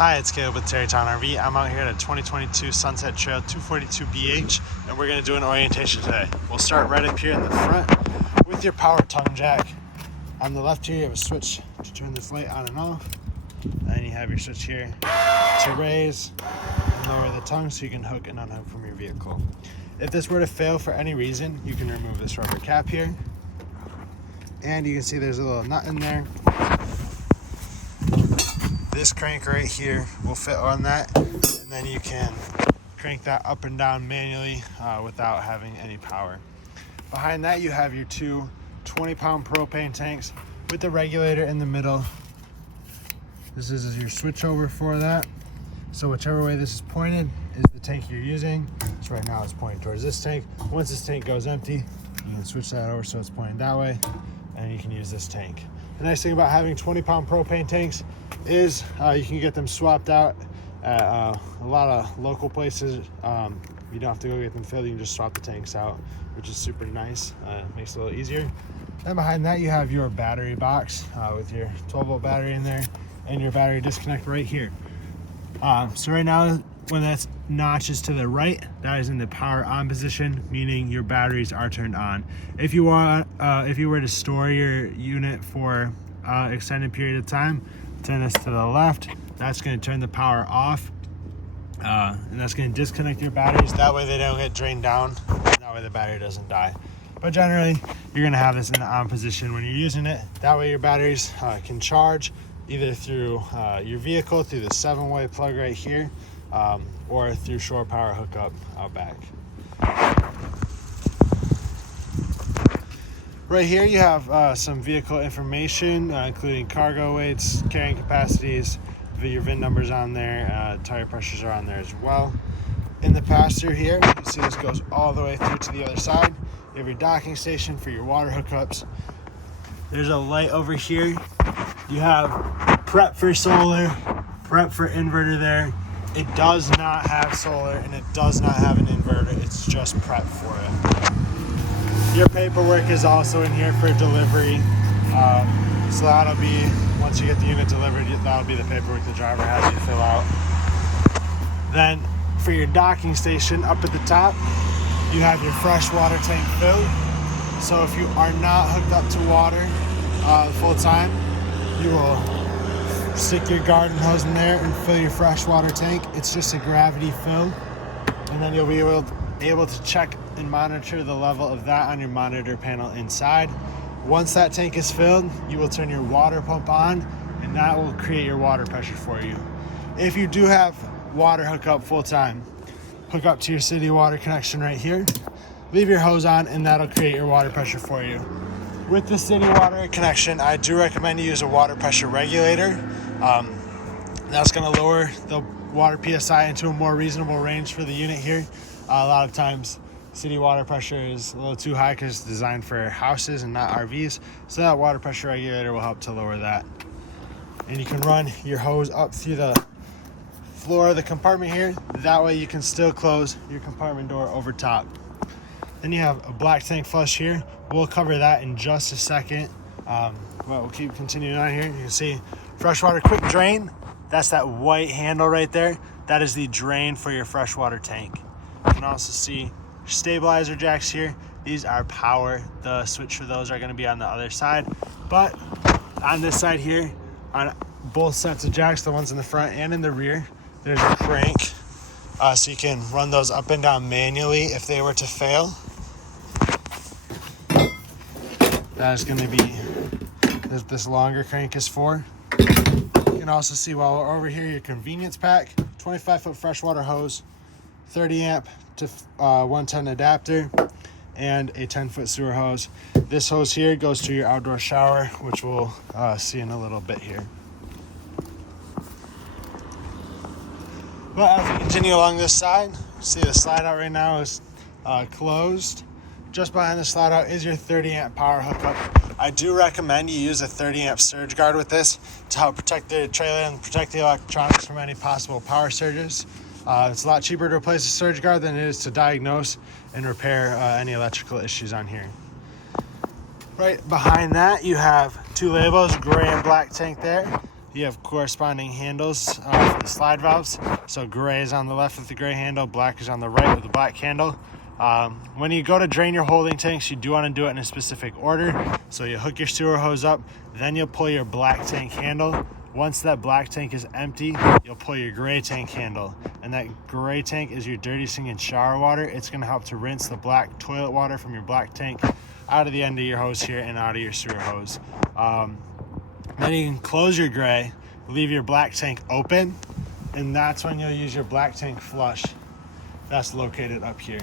Hi, it's Caleb with Tarrytown RV. I'm out here at a 2022 Sunset Trail 242BH, and we're going to do an orientation today. We'll start right up here in the front with your power tongue jack. On the left here, you have a switch to turn this light on and off. And then you have your switch here to raise and lower the tongue so you can hook and unhook from your vehicle. If this were to fail for any reason, you can remove this rubber cap here. And you can see there's a little nut in there. This crank right here will fit on that, and then you can crank that up and down manually without having any power. Behind that, you have your two 20-pound propane tanks with the regulator in the middle. This is your switch over for that. So whichever way this is pointed is the tank you're using. So right now it's pointing towards this tank. Once this tank goes empty, you can switch that over so it's pointing that way, and you can use this tank. The nice thing about having 20-pound propane tanks is you can get them swapped out at a lot of local places. You don't have to go get them filled. You can just swap the tanks out, which is super nice. Makes it a little easier. And behind that, you have your battery box with your 12-volt battery in there and your battery disconnect right here. So right now, when that notch is to the right, that is in the power on position, meaning your batteries are turned on. If you were to store your unit for extended period of time, turn this to the left. That's going to turn the power off, and that's going to disconnect your batteries. That way they don't get drained down. That way the battery doesn't die. But generally, you're going to have this in the on position when you're using it. That way your batteries can charge either through your vehicle, through the 7-way plug right here, or through shore power hookup out back. Right here you have some vehicle information, including cargo weights, carrying capacities, your VIN numbers on there, tire pressures are on there as well. In the pass-through here, you can see this goes all the way through to the other side. You have your docking station for your water hookups. There's a light over here. You have prep for solar, prep for inverter there. It does not have solar and it does not have an inverter. It's just prep for it. Your paperwork is also in here for delivery. So that'll be, once you get the unit delivered, that'll be the paperwork the driver has you fill out. Then for your docking station up at the top, you have your fresh water tank filled. So if you are not hooked up to water full time, you will stick your garden hose in there and fill your fresh water tank. It's just a gravity fill, and then you'll be able to check and monitor the level of that on your monitor panel inside. Once that tank is filled, you will turn your water pump on, and that will create your water pressure for you. If you do have water hookup full time, hook up to your city water connection right here, leave your hose on, and that'll create your water pressure for you. With the city water connection, I do recommend you use a water pressure regulator. That's going to lower the water PSI into a more reasonable range for the unit here. A lot of times city water pressure is a little too high because it's designed for houses and not RVs. So that water pressure regulator will help to lower that. And you can run your hose up through the floor of the compartment here. That way you can still close your compartment door over top. Then you have a black tank flush here. We'll cover that in just a second. But we'll keep continuing on here. You can see freshwater quick drain. That's that white handle right there. That is the drain for your freshwater tank. You can also see stabilizer jacks here. These are power. The switch for those are going to be on the other side. But on this side here, on both sets of jacks, the ones in the front and in the rear, there's a crank. So you can run those up and down manually if they were to fail. That is going to be this longer crank is for. You can also see while we're over here, your convenience pack, 25-foot freshwater hose, 30 amp to 110 adapter, and a 10-foot sewer hose. This hose here goes to your outdoor shower, which we'll see in a little bit here. But as we continue along this side, see the slide out right now is closed. Just behind the slide out is your 30 amp power hookup. I do recommend you use a 30 amp surge guard with this to help protect the trailer and protect the electronics from any possible power surges. It's a lot cheaper to replace a surge guard than it is to diagnose and repair any electrical issues on here. Right behind that, you have two labels, gray and black tank there. you have corresponding handles for the slide valves. So gray is on the left with the gray handle, black is on the right with the black handle. When you go to drain your holding tanks, you do want to do it in a specific order. So you hook your sewer hose up, then you'll pull your black tank handle. Once that black tank is empty, you'll pull your gray tank handle. And that gray tank is your dirty sink and shower water. It's going to help to rinse the black toilet water from your black tank out of the end of your hose here and out of your sewer hose. Then you can close your gray, leave your black tank open, and that's when you'll use your black tank flush. That's located up here.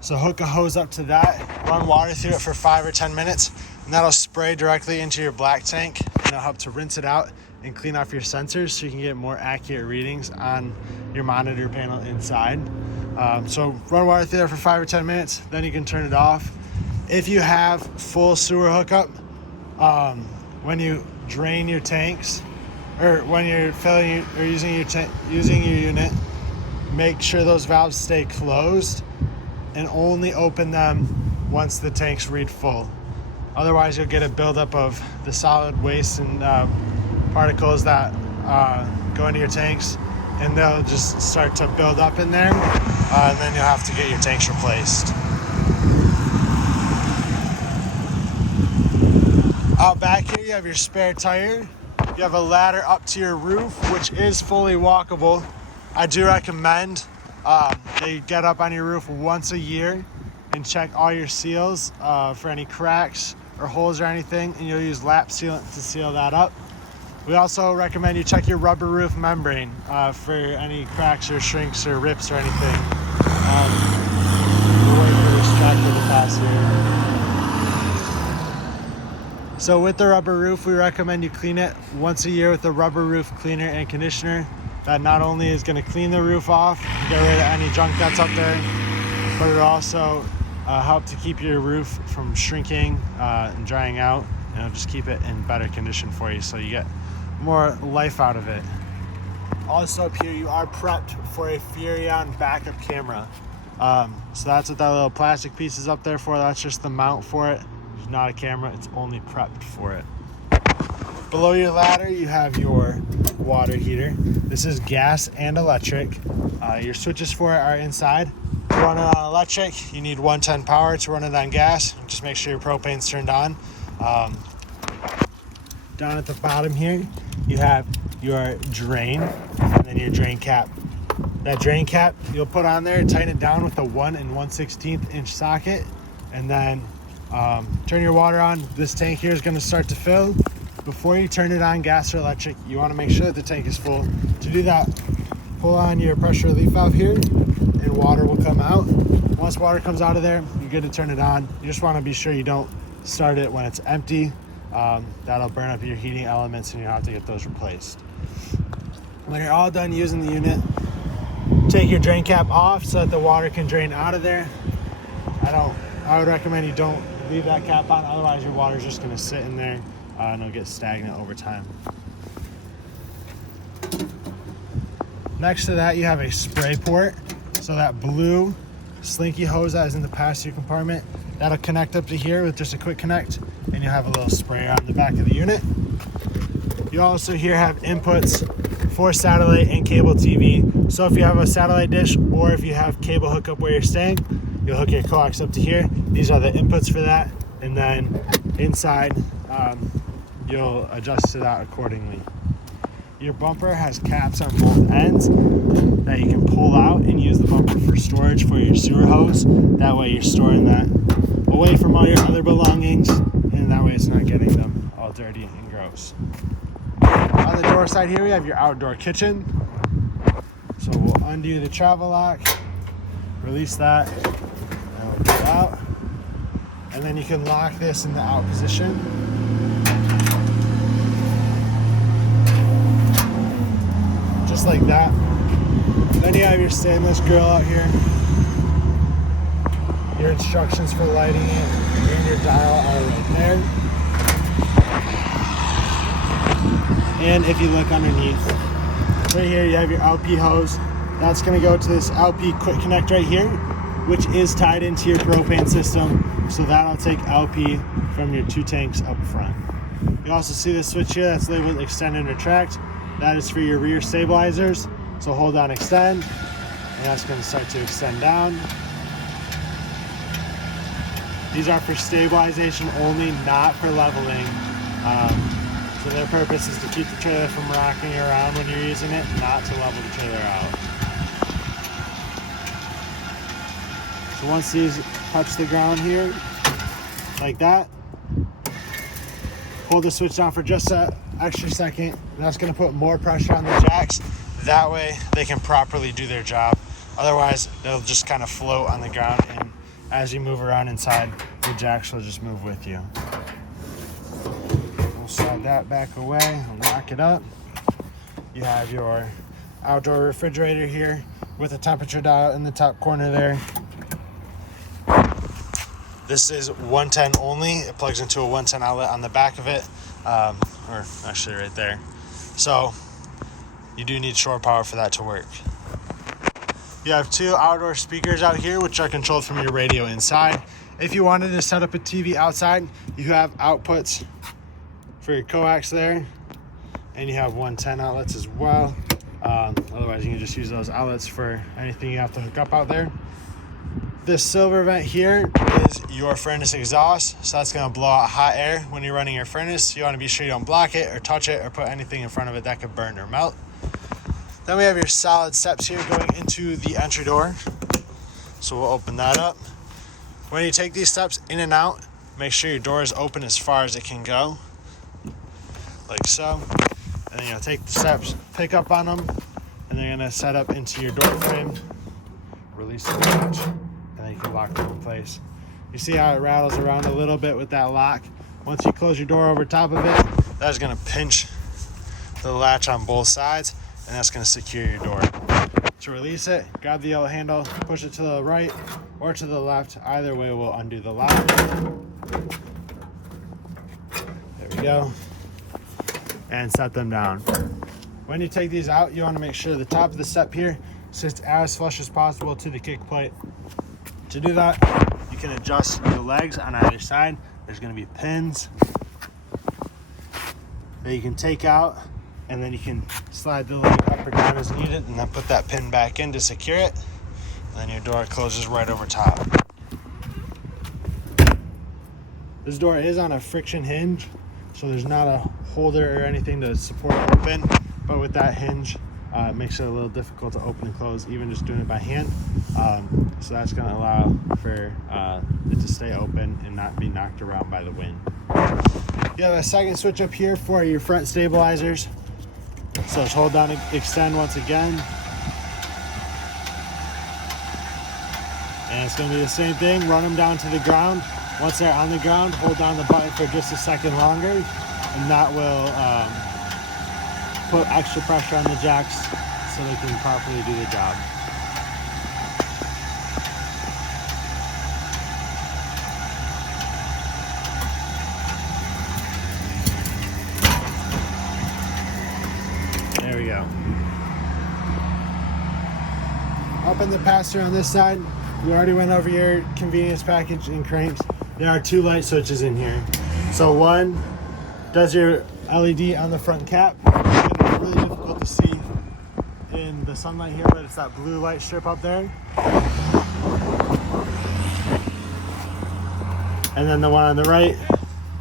So hook a hose up to that, run water through it for 5 or 10 minutes, and that'll spray directly into your black tank, and it'll help to rinse it out and clean off your sensors so you can get more accurate readings on your monitor panel inside. So run water through there for 5 or 10 minutes, then you can turn it off. If you have full sewer hookup, when you drain your tanks, or when you're filling or using your unit, make sure those valves stay closed and only open them once the tanks read full. Otherwise, you'll get a buildup of the solid waste and particles that go into your tanks, and they'll just start to build up in there, and then you'll have to get your tanks replaced. Out back here, you have your spare tire. You have a ladder up to your roof, which is fully walkable. I do recommend that you get up on your roof once a year and check all your seals for any cracks or holes or anything, and you'll use lap sealant to seal that up. We also recommend you check your rubber roof membrane for any cracks or shrinks or rips or anything. We'll wait for this tractor to pass here. So with the rubber roof, we recommend you clean it once a year with the rubber roof cleaner and conditioner. That not only is going to clean the roof off, get rid of any junk that's up there, but it'll also help to keep your roof from shrinking and drying out, and it'll just keep it in better condition for you so you get more life out of it. Also up here, you are prepped for a Furrion backup camera. So that's what that little plastic piece is up there for. That's just the mount for it. It's not a camera, it's only prepped for it. Below your ladder, you have your water heater. This is gas and electric. Your switches for it are inside. To run it on electric, you need 110 power. To run it on gas, just make sure your propane's turned on. Down at the bottom here, you have your drain and then your drain cap. That drain cap you'll put on there, tighten it down with a 1 1/16 inch socket, and then turn your water on. This tank here is going to start to fill. Before you turn it on, gas or electric, you want to make sure that the tank is full. To do that, pull on your pressure relief valve here and water will come out. Once water comes out of there, you're good to turn it on. You just want to be sure you don't start it when it's empty. That'll burn up your heating elements and you'll have to get those replaced. When you're all done using the unit, take your drain cap off so that the water can drain out of there. I would recommend you don't leave that cap on, otherwise your water is just going to sit in there and it'll get stagnant over time. Next to that, you have a spray port. So that blue slinky hose that is in the pass-through compartment, that'll connect up to here with just a quick connect, and you'll have a little sprayer on the back of the unit. You also here have inputs for satellite and cable TV. So if you have a satellite dish or if you have cable hookup where you're staying, you'll hook your coax up to here. These are the inputs for that, and then inside you'll adjust to that accordingly. Your bumper has caps on both ends that you can pull out and use the bumper for storage for your sewer hose. That way you're storing that away from all your other belongings, and that way it's not getting them all dirty and gross. On the door side here, we have your outdoor kitchen. So we'll undo the travel lock, release that, and we'll get out. And then you can lock this in the out position. Just like that. Then you have your stainless grill out here. Your instructions for lighting it and your dial are right there. And if you look underneath, right here you have your LP hose. That's going to go to this LP quick connect right here, which is tied into your propane system. So that'll take LP from your 2 tanks up front. You also see this switch here that's labeled extend and retract. That is for your rear stabilizers. So hold down extend, and that's going to start to extend down. These are for stabilization only, not for leveling. So their purpose is to keep the trailer from rocking around when you're using it, not to level the trailer out. So once these touch the ground here, like that, hold the switch down for just an extra second, and that's going to put more pressure on the jacks. That way they can properly do their job. Otherwise, they'll just kind of float on the ground, and as you move around inside, the jacks will just move with you. We'll slide that back away, we'll lock it up. You have your outdoor refrigerator here with a temperature dial in the top corner there. This is 110 only. It plugs into a 110 outlet on the back of it, or actually right there. So you do need shore power for that to work. You have two outdoor speakers out here, which are controlled from your radio inside. If you wanted to set up a TV outside, you have outputs for your coax there, and you have 110 outlets as well. Otherwise, you can just use those outlets for anything you have to hook up out there. This silver vent here is your furnace exhaust, so that's going to blow out hot air when you're running your furnace. You want to be sure you don't block it or touch it or put anything in front of it that could burn or melt. Then we have your solid steps here going into the entry door. So we'll open that up. When you take these steps in and out, make sure your door is open as far as it can go, like so. And then you'll take the steps, pick up on them, and they're going to set up into your door frame. Release the latch, and then you can lock them in place. You see how it rattles around a little bit with that lock? Once you close your door over top of it, that's going to pinch the latch on both sides, and that's going to secure your door. To release it, grab the yellow handle, push it to the right or to the left. Either way will undo the lock. There we go. And set them down. When you take these out, you want to make sure the top of the step here sits as flush as possible to the kick plate. To do that, you can adjust the legs on either side. There's going to be pins that you can take out, and then you can slide the leg up or down as needed, and then put that pin back in to secure it, and then your door closes right over top. This door is on a friction hinge, so there's not a holder or anything to support it open, but with that hinge, it makes it a little difficult to open and close, even just doing it by hand. So that's going to allow for it to stay open and not be knocked around by the wind. You have a second switch up here for your front stabilizers. So just hold down and extend once again. And it's going to be the same thing. Run them down to the ground. Once they're on the ground, hold down the button for just a second longer, and that will put extra pressure on the jacks so they can properly do the job. There we go. Up in the pass-through on this side, we already went over your convenience package and cranks. There are two light switches in here. So one does your LED on the front cap. It's really difficult to see in the sunlight here, but it's that blue light strip up there. And then the one on the right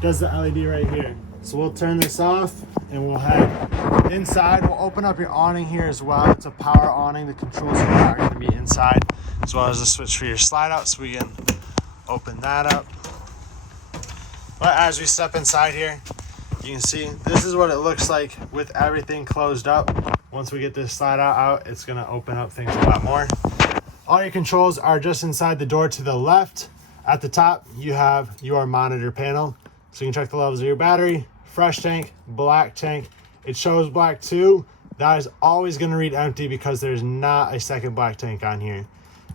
does the LED right here. So we'll turn this off and we'll head inside. We'll open up your awning here as well. It's a power awning. The controls for that are going to be inside, as well as a switch for your slide out, so we can open that up. But as we step inside here, you can see this is what it looks like with everything closed up. Once we get this slide out, it's going to open up things a lot more. All your controls are just inside the door to the left. At the top, you have your monitor panel, so you can check the levels of your battery, fresh tank, black tank. It shows black 2. That is always going to read empty because there's not a second black tank on here.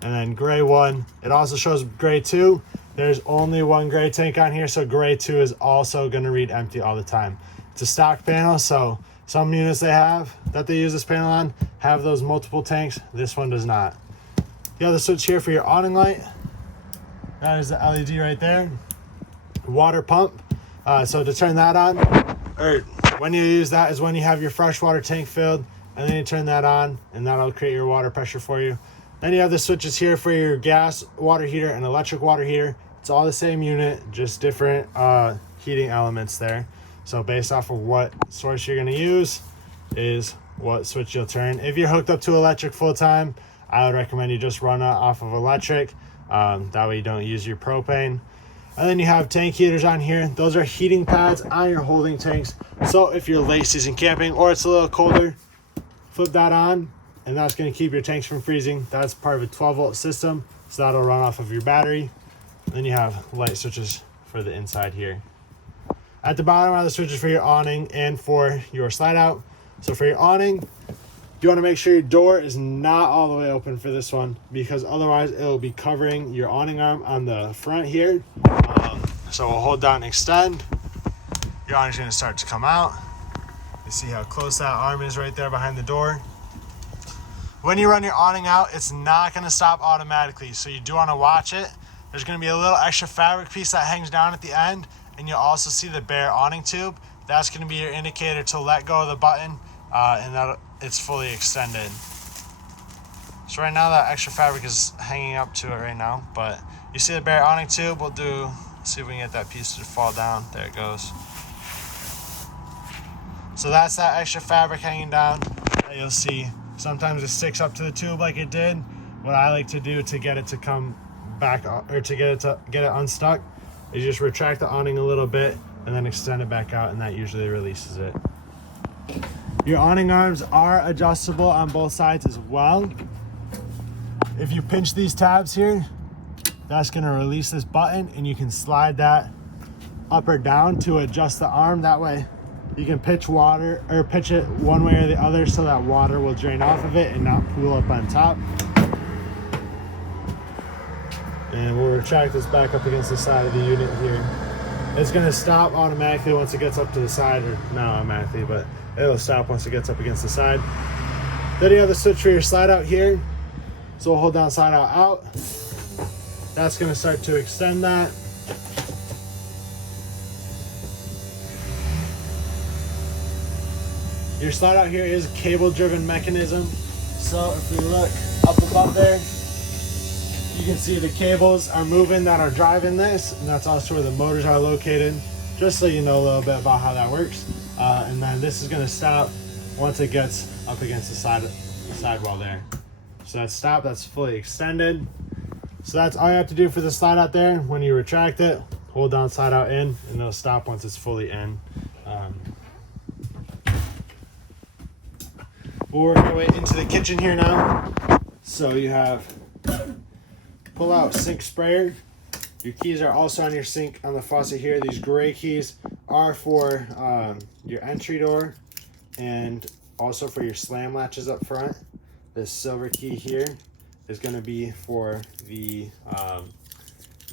And then gray 1, it also shows gray 2. There's only one gray tank on here, so gray 2 is also going to read empty all the time. It's a stock panel, so some units that they use this panel on have those multiple tanks. This one does not. The other switch here for your awning light, that is the LED right there. Water pump. So to turn that on, or when you use that is when you have your freshwater tank filled, and then you turn that on and that'll create your water pressure for you. Then you have the switches here for your gas water heater and electric water heater. It's all the same unit, just different heating elements there. So based off of what source you're gonna use is what switch you'll turn. If you're hooked up to electric full time, I would recommend you just run off of electric. That way you don't use your propane. And then you have tank heaters on here. Those are heating pads on your holding tanks. So if you're late season camping or it's a little colder, flip that on and that's going to keep your tanks from freezing. That's part of a 12-volt system, so that'll run off of your battery. And then you have light switches for the inside here. At the bottom are the switches for your awning and for your slide out. So for your awning, you want to make sure your door is not all the way open for this one, because otherwise it'll be covering your awning arm on the front here. So we'll hold down and extend. Your awning's going to start to come out. You see how close that arm is right there behind the door. When you run your awning out, it's not going to stop automatically, so you do want to watch it. There's going to be a little extra fabric piece that hangs down at the end, and you'll also see the bare awning tube. That's going to be your indicator to let go of the button, and that it's fully extended. So right now that extra fabric is hanging up to it right now, but you see the bare awning tube. We'll see if we can get that piece to fall down. There it goes. So that's that extra fabric hanging down that you'll see. Sometimes it sticks up to the tube like it did. What I like to do to get it to come back, or to get it unstuck, is just retract the awning a little bit and then extend it back out, and that usually releases it. Your awning arms are adjustable on both sides as well. If you pinch these tabs here, that's going to release this button, and you can slide that up or down to adjust the arm. That way you can pitch it one way or the other so that water will drain off of it and not pool up on top. And we'll retract this back up against the side of the unit here. It's going to stop automatically once it gets up to the side, or not automatically, but it'll stop once it gets up against the side. Then you have the switch for your slide out here. So we'll hold down slide out. That's going to start to extend that. Your slide out here is a cable driven mechanism. So if we look up above there, you can see the cables are moving that are driving this, and that's also where the motors are located, just so you know a little bit about how that works. And then this is going to stop once it gets up against the sidewall there. So that's stopped, that's fully extended. So that's all you have to do for the slide out there. When you retract it, hold down slide out in, and it'll stop once it's fully in. We'll work our way into the kitchen here now. So you have pull out sink sprayer. Your keys are also on your sink on the faucet here. These gray keys are for your entry door and also for your slam latches up front. This silver key here is going to be for the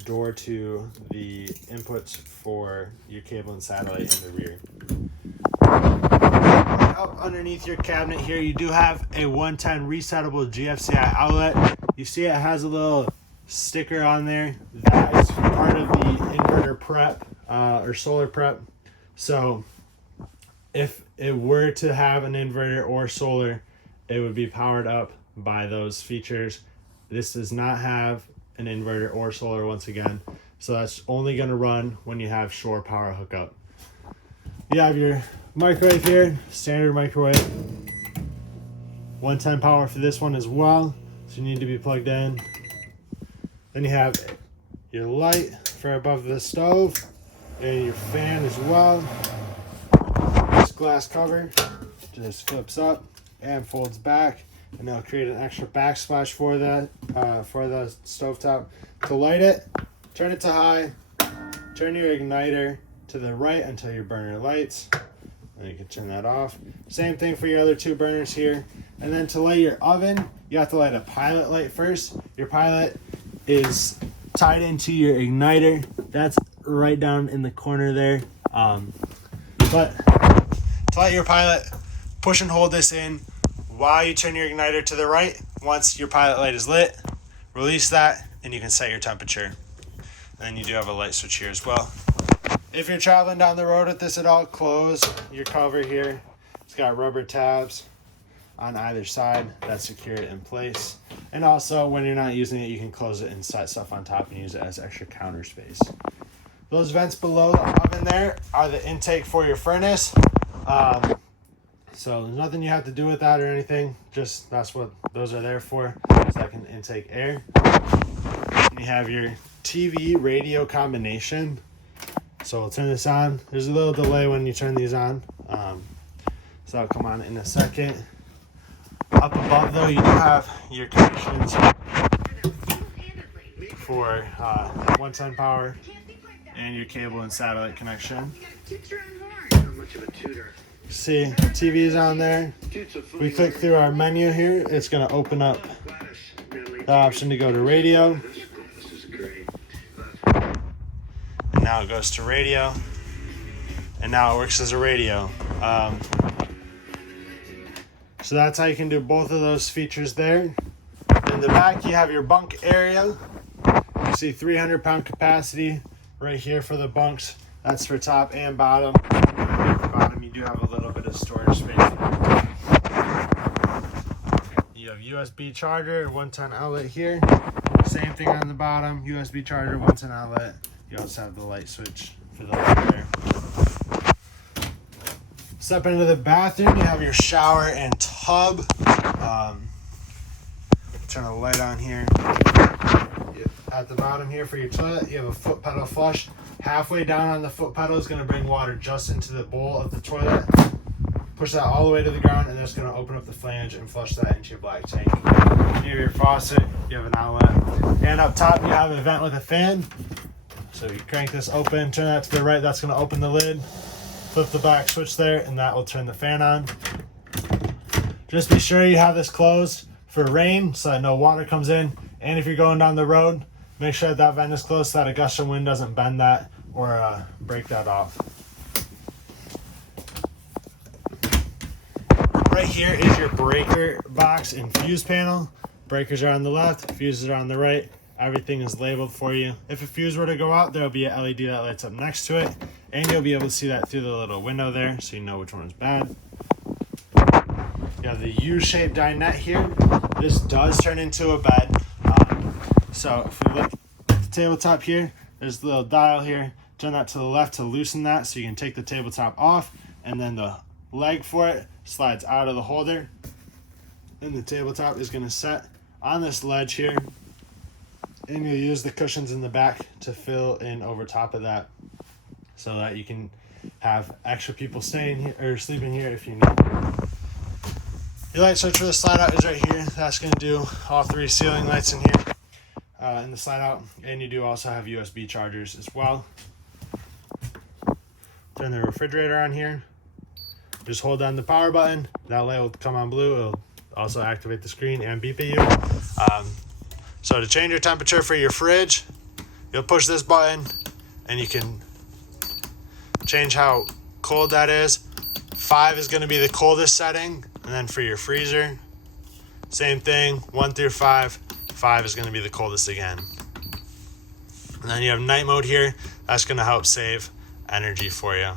door to the inputs for your cable and satellite in the rear. Up underneath your cabinet here, you do have a 110 resettable GFCI outlet. You see it has a little sticker on there. That is part of the inverter prep or solar prep. So if it were to have an inverter or solar, it would be powered up by those features. This does not have an inverter or solar once again. So that's only going to run when you have shore power hookup. You have your microwave here, standard microwave. 110 power for this one as well, so you need to be plugged in. Then you have your light for above the stove and your fan as well. This glass cover just flips up and folds back, and it'll create an extra backsplash for the stovetop. To light it, turn it to high, turn your igniter to the right until your burner lights. And you can turn that off. Same thing for your other two burners here. And then to light your oven, you have to light a pilot light first. Your pilot is tied into your igniter. That's right down in the corner there. But to light your pilot, push and hold this in while you turn your igniter to the right. Once your pilot light is lit, release that and you can set your temperature. And then you do have a light switch here as well. If you're traveling down the road with this at all, close your cover here. It's got rubber tabs on either side that secure it in place. And also, when you're not using it, you can close it and set stuff on top and use it as extra counter space. Those vents below the oven there are the intake for your furnace. So there's nothing you have to do with that or anything. Just that's what those are there for, so that can intake air. And you have your TV radio combination. So we'll turn this on. There's a little delay when you turn these on. So that'll come on in a second. Up above though, you do have your connections for 110 power and your cable and satellite connection. See, TV's on there. We click through our menu here. It's going to open up the option to go to radio. And now it goes to radio. And now it works as a radio. So that's how you can do both of those features there. In the back, you have your bunk area. You see 300-pound capacity right here for the bunks. That's for top and bottom. Bottom, you do have a little bit of storage space. You have USB charger, 110 outlet here. Same thing on the bottom, USB charger, 110 outlet. You also have the light switch for the light there. Step into the bathroom, you have your shower and tub. Turn the light on here. At the bottom here for your toilet, you have a foot pedal flush. Halfway down on the foot pedal is going to bring water just into the bowl of the toilet. Push that all the way to the ground, and that's going to open up the flange and flush that into your black tank. You have your faucet, you have an outlet. And up top, you have a vent with a fan. So you crank this open, turn that to the right, that's going to open the lid. Flip the black switch there, and that will turn the fan on. Just be sure you have this closed for rain so that no water comes in. And if you're going down the road, make sure that vent is closed so that a gust of wind doesn't bend that or break that off. Right here is your breaker box and fuse panel. Breakers are on the left, fuses are on the right. Everything is labeled for you. If a fuse were to go out, there will be an LED that lights up next to it, and you'll be able to see that through the little window there, so you know which one is bad. You have the U-shaped dinette here. This does turn into a bed. So if we look at the tabletop here, there's the little dial here. Turn that to the left to loosen that so you can take the tabletop off, and then the leg for it slides out of the holder, and the tabletop is going to set on this ledge here, and you'll use the cushions in the back to fill in over top of that so that you can have extra people staying here or sleeping here if you need. Your light switch for the slide out is right here. That's going to do all 3 ceiling lights in here in the slide out, and you do also have USB chargers as well. Turn the refrigerator on here. Just hold down the power button. That light will come on blue. It'll also activate the screen and beep at you. So to change your temperature for your fridge, you'll push this button and you can change how cold that is. 5 is going to be the coldest setting. And then for your freezer, same thing, 1 through 5. 5 is going to be the coldest again. And then you have night mode here. That's going to help save energy for you.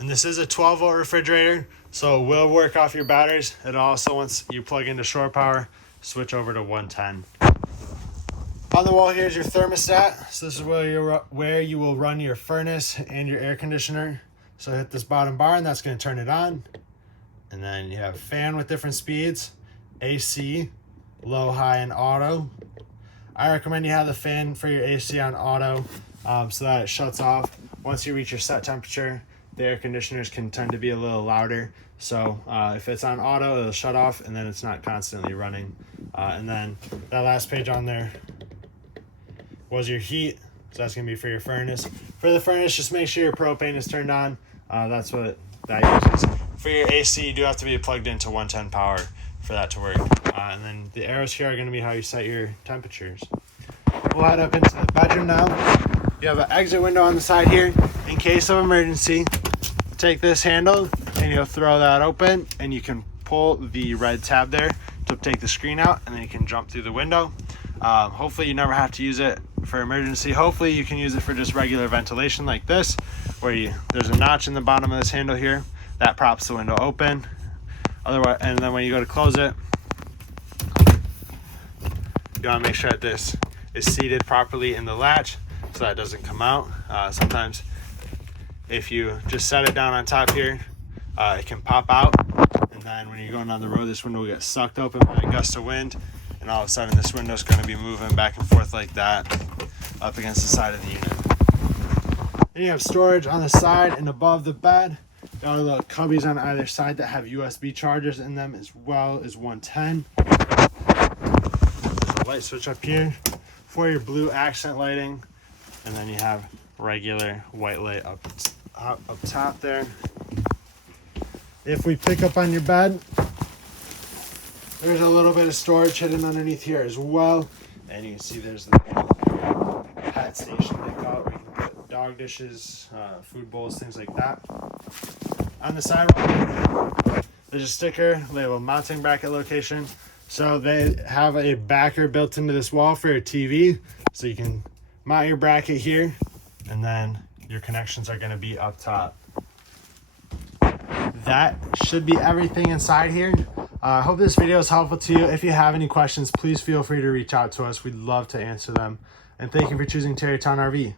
And this is a 12-volt refrigerator, so it will work off your batteries. It also, once you plug into shore power, switch over to 110. On the wall here is your thermostat. So this is where you will run your furnace and your air conditioner. So hit this bottom bar, and that's going to turn it on. And then you have fan with different speeds, AC, low, high, and auto. I recommend you have the fan for your AC on auto so that it shuts off once you reach your set temperature. The air conditioners can tend to be a little louder. So if it's on auto, it'll shut off and then it's not constantly running. And then that last page on there was your heat. So that's going to be for your furnace. For the furnace, just make sure your propane is turned on. That's what that uses. For your AC, you do have to be plugged into 110 power for that to work. And then the arrows here are going to be how you set your temperatures. We'll head up into the bedroom now. You have an exit window on the side here. In case of emergency, take this handle and you'll throw that open, and you can pull the red tab there to take the screen out, and then you can jump through the window. Hopefully you never have to use it for emergency. Hopefully you can use it for just regular ventilation like this, where there's a notch in the bottom of this handle here that props the window open. Otherwise, and then when you go to close it, you want to make sure that this is seated properly in the latch so that it doesn't come out. Sometimes if you just set it down on top here, it can pop out, and then when you're going down the road, this window will get sucked open by a gust of wind, and all of a sudden this window is going to be moving back and forth like that up against the side of the unit. Then you have storage on the side and above the bed. There are little cubbies on either side that have USB chargers in them, as well as 110. There's a light switch up here for your blue accent lighting, and then you have regular white light up top there. If we pick up on your bed, there's a little bit of storage hidden underneath here as well, and you can see there's the pet station they call it, where you can put dog dishes, food bowls, things like that. On the sidewall, there's a sticker labeled mounting bracket location. So they have a backer built into this wall for your TV, so you can mount your bracket here, and then your connections are going to be up top. That should be everything inside here. I hope this video is helpful to you. If you have any questions, please feel free to reach out to us. We'd love to answer them. And thank you for choosing Tarrytown RV.